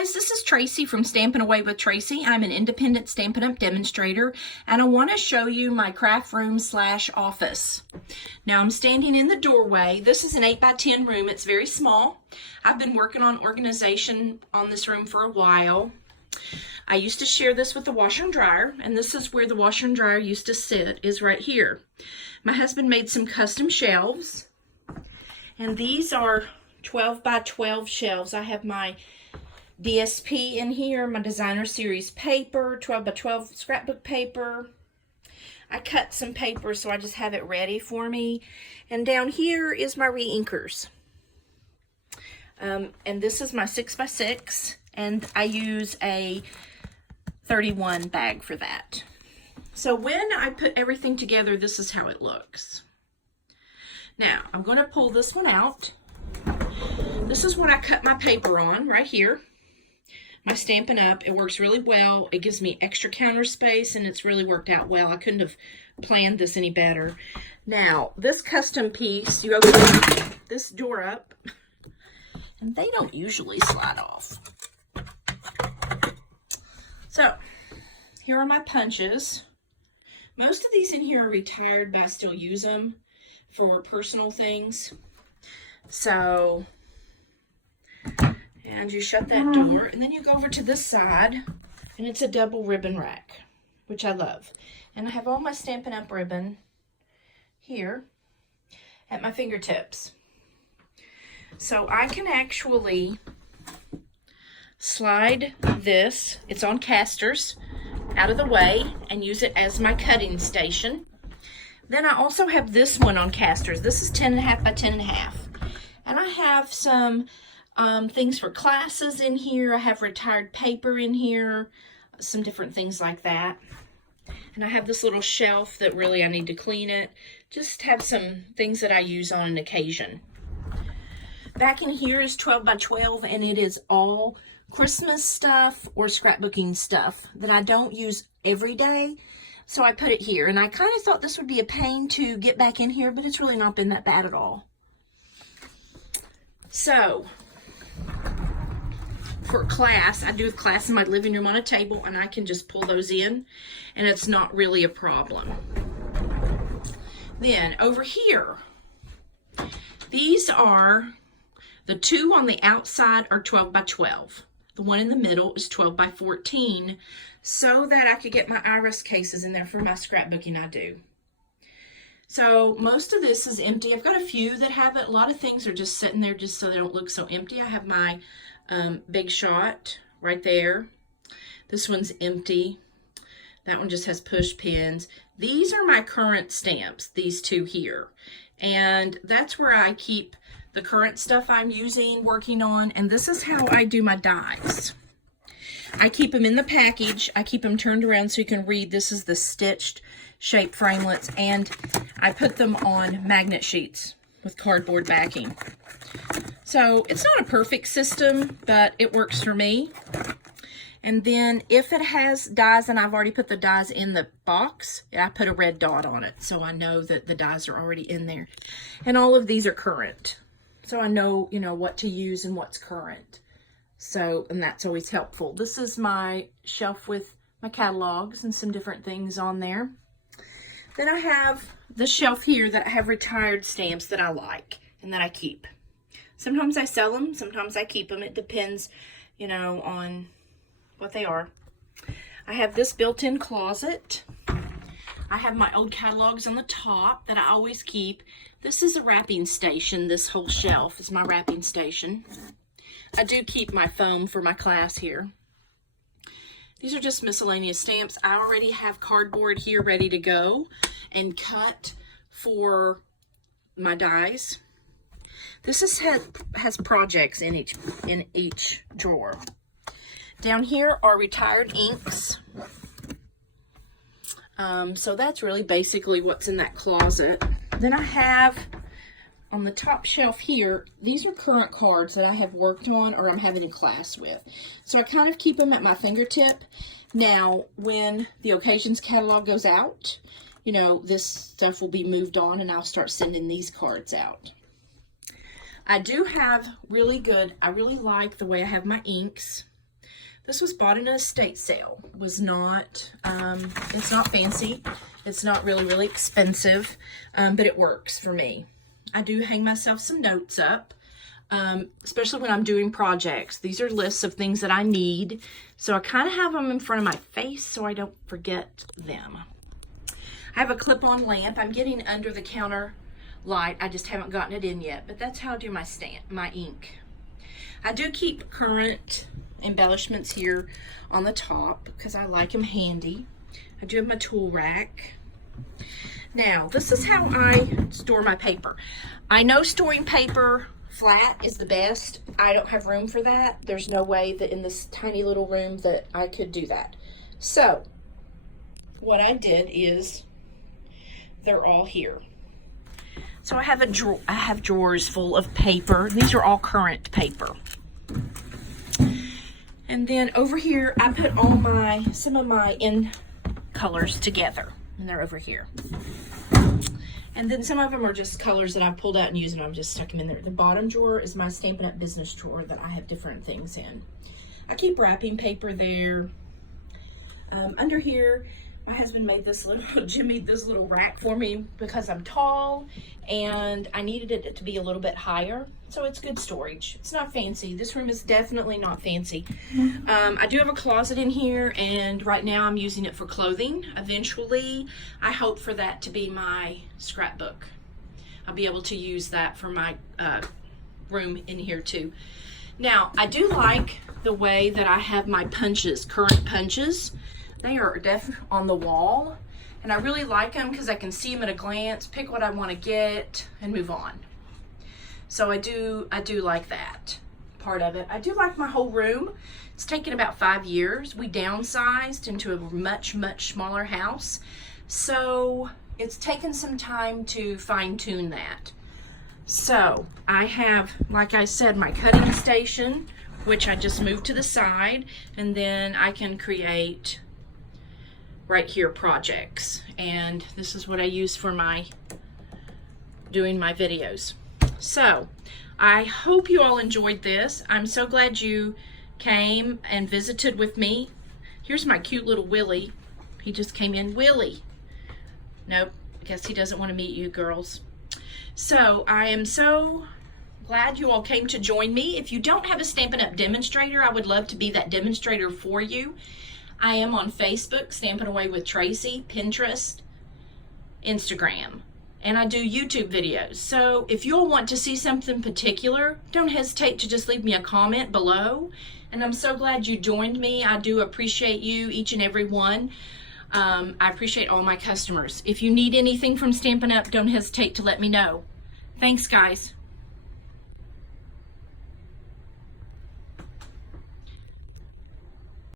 guys, this is Tracy from Stampin' Away with Tracy. I'm an independent Stampin' Up! Demonstrator, and I want to show you my craft room / office. Now I'm standing in the doorway. This is an 8x10 room. It's very small. I've been working on organization on this room for a while. I used to share this with the washer and dryer, and this is where the washer and dryer used to sit, is right here. My husband made some custom shelves, and these are 12x12 shelves. I have my DSP in here, my designer series paper, 12x12 scrapbook paper. I cut some paper, so I just have it ready for me. And down here is my re-inkers. And this is my 6x6, and I use a 31 bag for that. So when I put everything together, this is how it looks. Now, I'm going to pull this one out. This is what I cut my paper on right here. My Stampin' Up! It works really well. It gives me extra counter space, and it's really worked out well. I couldn't have planned this any better. Now, this custom piece, you open this door up, and they don't usually slide off. So, here are my punches. Most of these in here are retired, but I still use them for personal things. So, and you shut that door, and then you go over to this side, and it's a double ribbon rack, which I love. And I have all my Stampin' Up! Ribbon here at my fingertips. So I can actually slide this, it's on casters, out of the way and use it as my cutting station. Then I also have this one on casters. This is 10.5 by 10.5. And I have some things for classes in here. I have retired paper in here, some different things like that. And I have this little shelf that really I need to clean it. Just have some things that I use on an occasion. Back in here is 12x12, and it is all Christmas stuff or scrapbooking stuff that I don't use every day. So I put it here, and I kind of thought this would be a pain to get back in here, but it's really not been that bad at all. So, for class, I do have class in my living room on a table, and I can just pull those in, and it's not really a problem. Then, over here, these are, the two on the outside are 12x12. The one in the middle is 12x14, so that I could get my iris cases in there for my scrapbooking I do. So most of this is empty. I've got a few that have it. A lot of things are just sitting there just so they don't look so empty. I have my Big Shot right there. This one's empty. That one just has push pins. These are my current stamps, these two here. And that's where I keep the current stuff I'm using, working on, and this is how I do my dies. I keep them in the package. I keep them turned around so you can read. This is the stitched shape framelits, and I put them on magnet sheets with cardboard backing. So it's not a perfect system, but it works for me. And then if it has dies, and I've already put the dies in the box, I put a red dot on it so I know that the dies are already in there. And all of these are current. So I know, what to use and what's current. So, and that's always helpful. This is my shelf with my catalogs and some different things on there. Then I have the shelf here that I have retired stamps that I like and that I keep. Sometimes I sell them, sometimes I keep them. It depends, on what they are. I have this built-in closet. I have my old catalogs on the top that I always keep. This is a wrapping station. This whole shelf is my wrapping station. I do keep my foam for my class here. These are just miscellaneous stamps. I already have cardboard here ready to go and cut for my dies. This has projects in each drawer. Down here are retired inks. So that's really basically what's in that closet. Then I have on the top shelf here, these are current cards that I have worked on or I'm having a class with. So I kind of keep them at my fingertip. Now, when the occasions catalog goes out, this stuff will be moved on and I'll start sending these cards out. I do have I really like the way I have my inks. This was bought in an estate sale. It was not, it's not fancy. It's not really expensive, but it works for me. I do hang myself some notes up, especially when I'm doing projects. These are lists of things that I need. So I kind of have them in front of my face so I don't forget them. I have a clip-on lamp. I'm getting under the counter light. I just haven't gotten it in yet, but that's how I do my ink. I do keep current embellishments here on the top because I like them handy. I do have my tool rack. Now, this is how I store my paper. I know storing paper flat is the best. I don't have room for that. There's no way that in this tiny little room that I could do that. So, what I did is they're all here. So I have I have drawers full of paper. These are all current paper. And then over here, I put all some of my in colors together, and they're over here. And then some of them are just colors that I've pulled out and used, and I've just stuck them in there. The bottom drawer is my Stampin' Up! Business drawer that I have different things in. I keep wrapping paper there. Under here, my husband made this little rack for me because I'm tall and I needed it to be a little bit higher. So it's good storage. It's not fancy. This room is definitely not fancy. I do have a closet in here, and right now I'm using it for clothing. Eventually, I hope for that to be my scrapbook. I'll be able to use that for my room in here too. Now, I do like the way that I have my punches, current punches. They are definitely on the wall, and I really like them because I can see them at a glance, pick what I want to get, and move on. So I do like that part of it. I do like my whole room. It's taken about 5 years. We downsized into a much smaller house, so it's taken some time to fine-tune that. So I have, like I said, my cutting station, which I just moved to the side, and then I can create right here projects, and this is what I use for doing my videos. So I hope you all enjoyed this. I'm so glad you came and visited with me. Here's my cute little Willie. He just came in. Willie. Nope, I guess he doesn't want to meet you girls. So I am so glad you all came to join me. If you don't have a Stampin' Up! Demonstrator, I would love to be that demonstrator for you. I am on Facebook, Stampin' Away with Tracy, Pinterest, Instagram, and I do YouTube videos. So if you'll want to see something particular, don't hesitate to just leave me a comment below. And I'm so glad you joined me. I do appreciate you, each and every one. I appreciate all my customers. If you need anything from Stampin' Up!, don't hesitate to let me know. Thanks, guys.